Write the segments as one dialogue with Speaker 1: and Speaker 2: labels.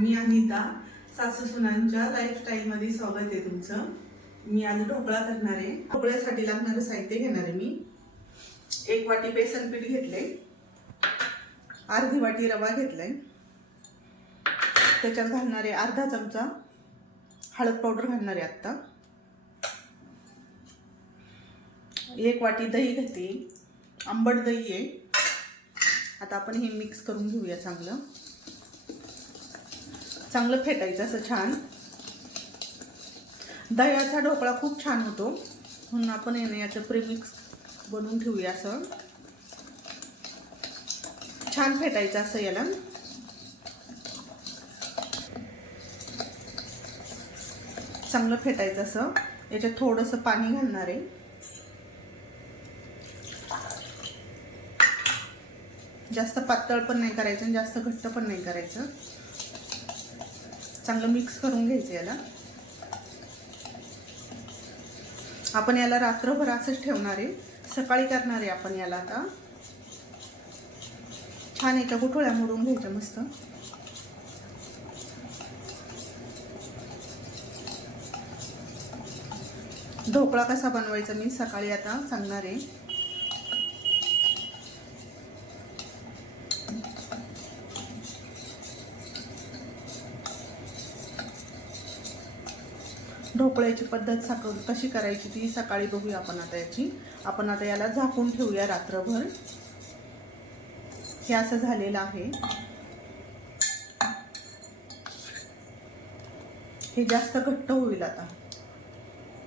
Speaker 1: मी अनिता सासू सुनांच्या लाईफस्टाईलमध्ये स्वागत आहे तुमचं. मी आज ढोकळा करणार आहे. ढोकळ्यासाठी लागणारं साहित्य घेणार आहे मी. एक वाटी बेसन पीठ घेतले अर्धी वाटी रवा घेतलाय. त्याच्यात घालणार आहे अर्धा चमचा हळद पावडर घालणार आहे आत्ता. एक वाटी दही घेते. आंबट दही आहे. आता आपण हे मिक्स करून घेऊया चांगलं. चांगलं फेटायचं असं छान. दह्याचा ढोकळा खूप छान होतो. म्हणून आपण येणं याचं प्रिमिक्स बनवून ठेवूया असं. छान फेटायचं असं याला. चांगलं फेटायचं असं. याच्यात थोडंसं पाणी घालणार आहे. जास्त पातळ पण नाही करायचं आणि जास्त घट्ट पण नाही करायचं. चांगलं मिक्स करून घ्यायचं याला. आपण याला रात्रभर असंच ठेवणार आहे. सकाळी करणार आहे आपण याला आता. छान एका गुठोळ्या मोडून घ्यायच्या मस्त. ढोकळा कसा बनवायचा मी सकाळी आता सांगणार आहे. ढोकळ्याची पद्धत साक कशी करायची ती सकाळी बघूया आपण आता याची. आपण आता याला झाकून ठेवूया रात्रभर. हे असं झालेलं आहे. हे जास्त घट्ट होईल आता.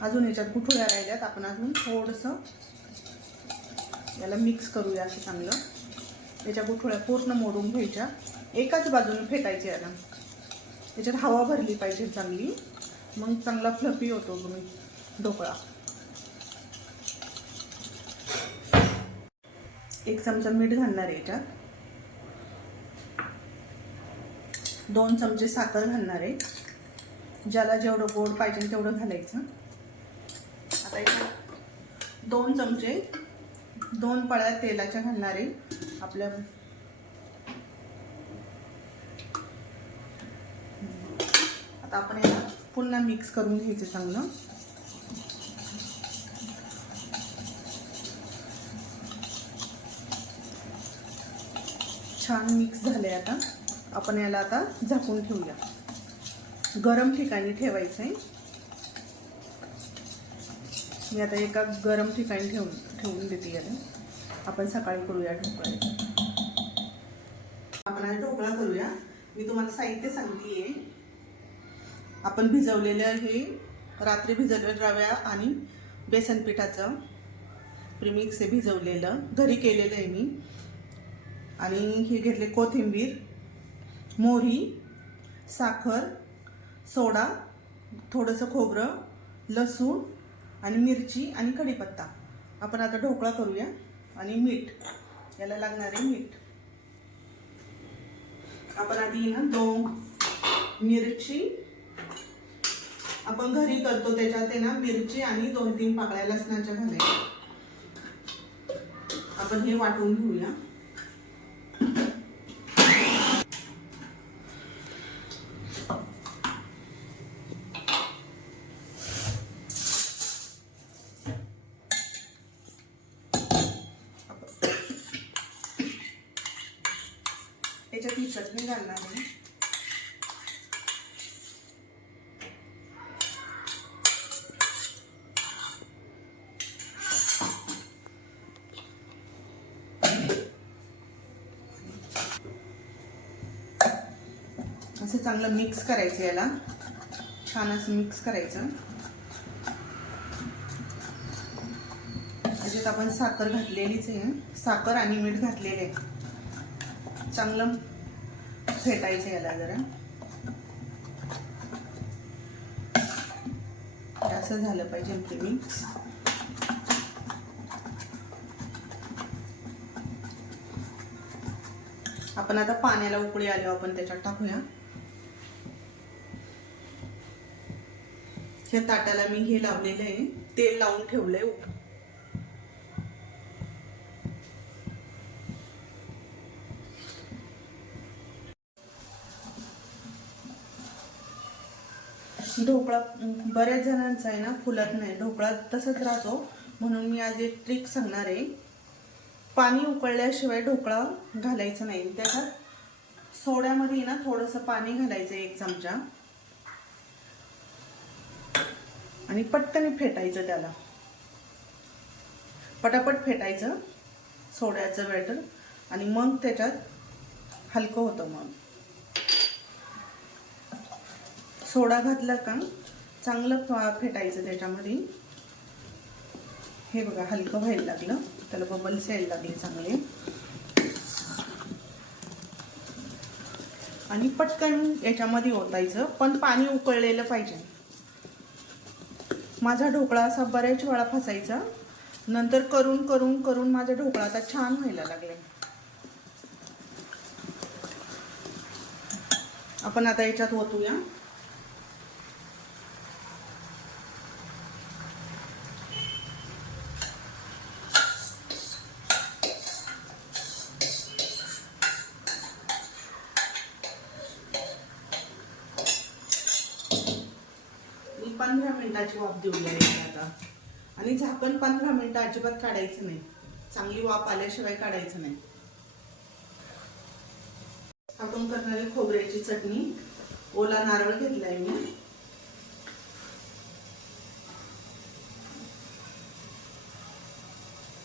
Speaker 1: अजून याच्यात गुठळ्या राहिल्यात आपण अजून थोडंसं याला मिक्स करूया असं चांगलं. याच्या गुठळ्या पूर्ण मोडून घ्यायच्या. एकाच बाजूने फेटायच्या याला. त्याच्यात हवा भरली पाहिजे चांगली. मग चांगला फ्लफी होतो तुम्ही. ढोकळा. एक चमचा मीठ घालणार आहे याच्यात. दोन चमचे साखर घालणार आहे. ज्याला जेवढं गोड पाहिजे तेवढं घालायचं. आता याच्यात दोन चमचे दोन पळ्या तेलाच्या घालणार आहे. आपल्या आता आपण याला पुन्हा मिक्स करून घ्यायचं चांगलं. छान मिक्स झालं आहे आता. आपण याला आता झाकून ठेवूया. गरम ठिकाणी ठेवायचं आहे मी आता एका गरम ठिकाणी ठेवून ठेवून देते याला. आपण सकाळी करूया ढोकळा आपण आज ढोकळा करूया. मी तुम्हाला साहित्य सांगते आपण भिजवलेलं हे रात्री भिजवलेलं रव्या आणि बेसन पिठाचं प्रिमिक्स हे भिजवलेलं. घरी केलेलं आहे मी. आणि हे घेतले कोथिंबीर मोहरी साखर सोडा थोडंसं खोबरं लसूण आणि मिरची आणि कढीपत्ता. आपण आता ढोकळा करूया आणि मीठ. याला लागणारे मीठ. आपण आधी ना दोन मिरची आपण घरी करतो त्याच्यात आहे ना मिरची आणि दोन तीन पाकळ्या लसणाच्या घालायच्या. आपण हे वाटून घेऊया. याच्यात ही चटणी घालणार आहे असं चांगलं मिक्स करायचं याला. छान असं मिक्स करायचं. त्याच्यात आपण साखर घातलेलीच आहे. साखर आणि मीठ घातलेले आहे. चांगलं फेटायचं याला जरा. असं झालं पाहिजे ते मिक्स आपण आता पाण्याला उकळी आल्यावर आपण त्याच्यात टाकूया. ह्या ताटाला मी हे लावलेलं आहे. तेल लावून ठेवलंय ढोकळा बऱ्याच जणांचा आहे ना फुलत नाही. ढोकळा तसंच राहतो. म्हणून मी आज एक ट्रिक सांगणार आहे. पाणी उकळल्याशिवाय ढोकळा घालायचा नाही. त्याच्यात सोड्यामध्ये ना थोडंसं पाणी घालायचं एक चमचा. आणि पटकन फेटायचं त्याला. पटापट फेटायचं सोड्याचं बॅटर आणि मग त्याच्यात हलकं होतं मग. सोडा घातला का चांगलं फेटायचं त्याच्यामध्ये. हे बघा हलकं व्हायला लागलं. त्याला बबल्स यायला लागले चांगले. आणि पटकन याच्यामध्ये ओतायचं पण पाणी उकळलेलं पाहिजे. माझा ढोकळा असा बऱ्याच वेळा फसायचा. नंतर करून करून करून माझा ढोकळा आता छान व्हायला लागले आपण आता याच्यात ओतूया मी पंधरा मिनिटाची वाफ देऊया याची आता आणि झाकण पंधरा मिनिटं अजिबात काढायचं नाही. चांगली वाफ आल्याशिवाय काढायचं नाही. आपण करणारी खोबऱ्याची चटणी ओला नारळ घेतलाय मी.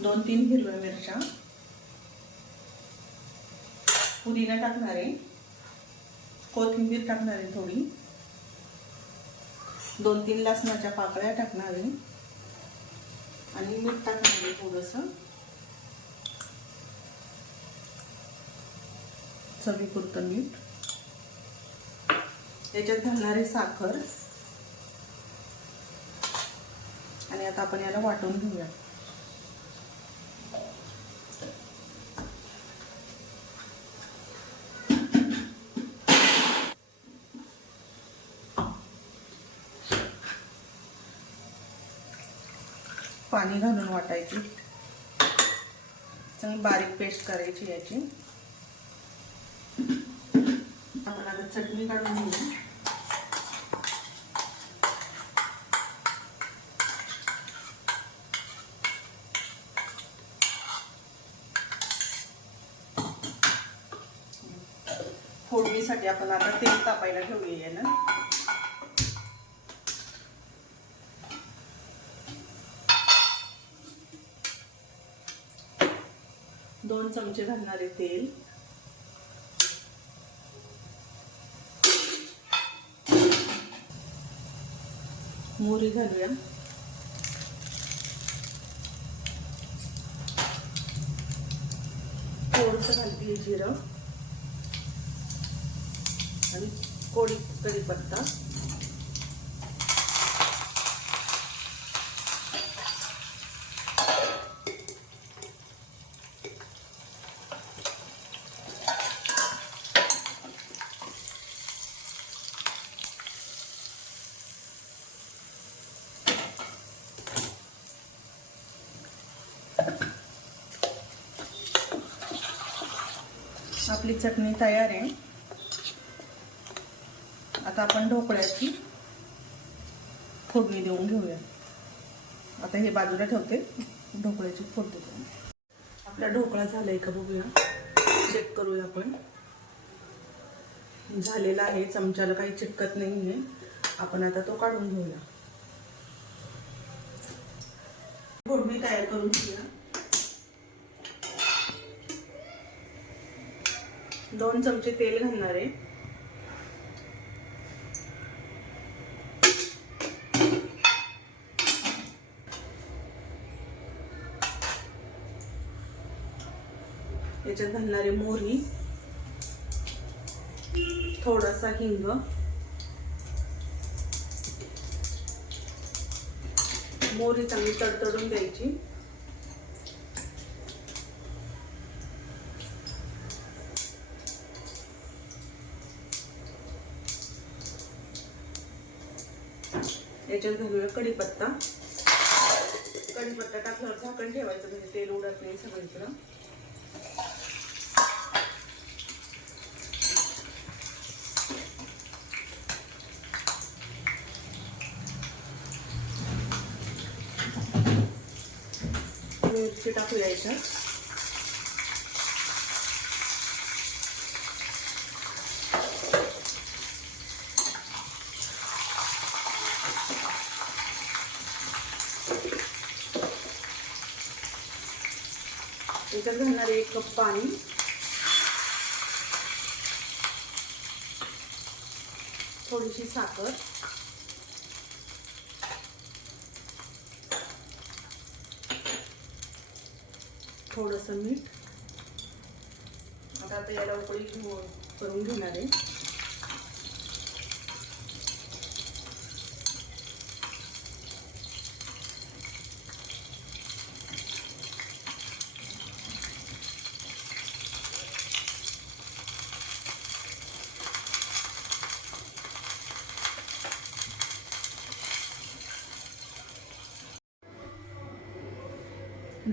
Speaker 1: दोन तीन हिरव्या मिरच्या. पुदिना टाकणार. आहे कोथिंबीर टाकणार आहे थोडी. दोन तीन लसणाच्या पाकळ्या टाकणार. आहे आणि मीठ टाकणार आहे थोडंसं. चवीपुरतं मीठ. याच्यात घालणार आहे साखर. आणि आता आपण याला वाटून घेऊया. पाणी घालून वाटायची. चांगली बारीक पेस्ट करायची याची. आपण आता चटणी काढून घेऊ. फोडणीसाठी आपण आता तेल तापायला ठेवूया ना. दोन चमचे घालणारे तेल. मोहरी घालूया. थोडस घालते जिरं. आणि कोळी कढीपत्ता. आपली चटणी तयार आहे. आता आपण ढोकळ्याची फोडणी देऊन घेऊया. आता हे बाजूला ठेवते ढोकळ्याची फोडणी देऊन. आपला ढोकळा झालाय का बघूया. चेक करूया आपण. झालेला आहे चमच्याला काही चिटकत नाही आहे आपण आता तो काढून घेऊया. फोडणी तयार करून घेऊया. दोन चमचे तेल घालणार आहे. याच्यात घालणारे मोहरी. थोडासा हिंग. मोहरी चांगली तडतडून द्यायची त्याच्यात घालूया कढीपत्ता. कढीपत्ता टाकल्यावर झाकण ठेवायचं म्हणजे तेल उडत नाही सगळीकडं. मिरची टाकूया याच्यात याच्यात आहे एक कप पाणी. थोडीशी साखर. थोडंसं मीठ. आता आता याला उकळी करून घेणार आहे.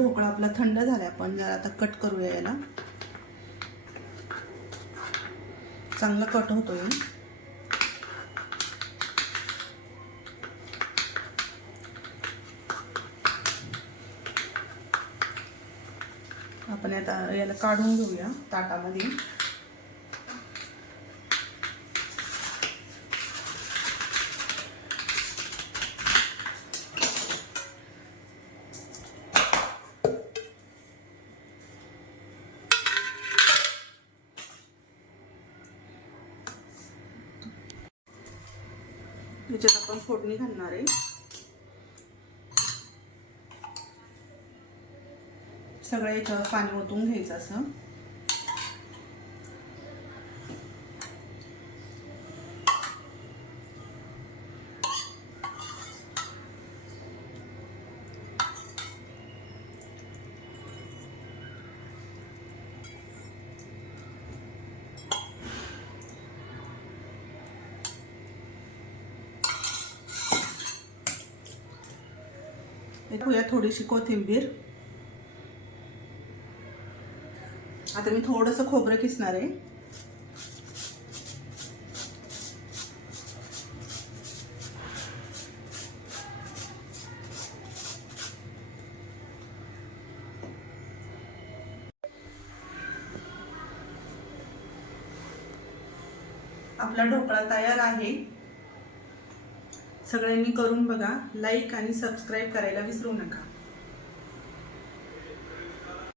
Speaker 1: ढोकळा आपला थंड झाला आपण जरा आता कट करूया याला. चांगला कट होतोय. आपण आता याला काढून घेऊया ताटामध्ये. याच्यात आपण फोडणी घालणार आहे. सगळं याच्यावर पाणी ओतून घ्यायचं असं. टाकूया थोडीशी कोथिंबीर. आता मी थोडंसं खोबरं किसणार आहे. आपला ढोकळा तयार आहे. सगळ्यांनी करून बघा लाईक आणि सबस्क्राईब करायला विसरू नका.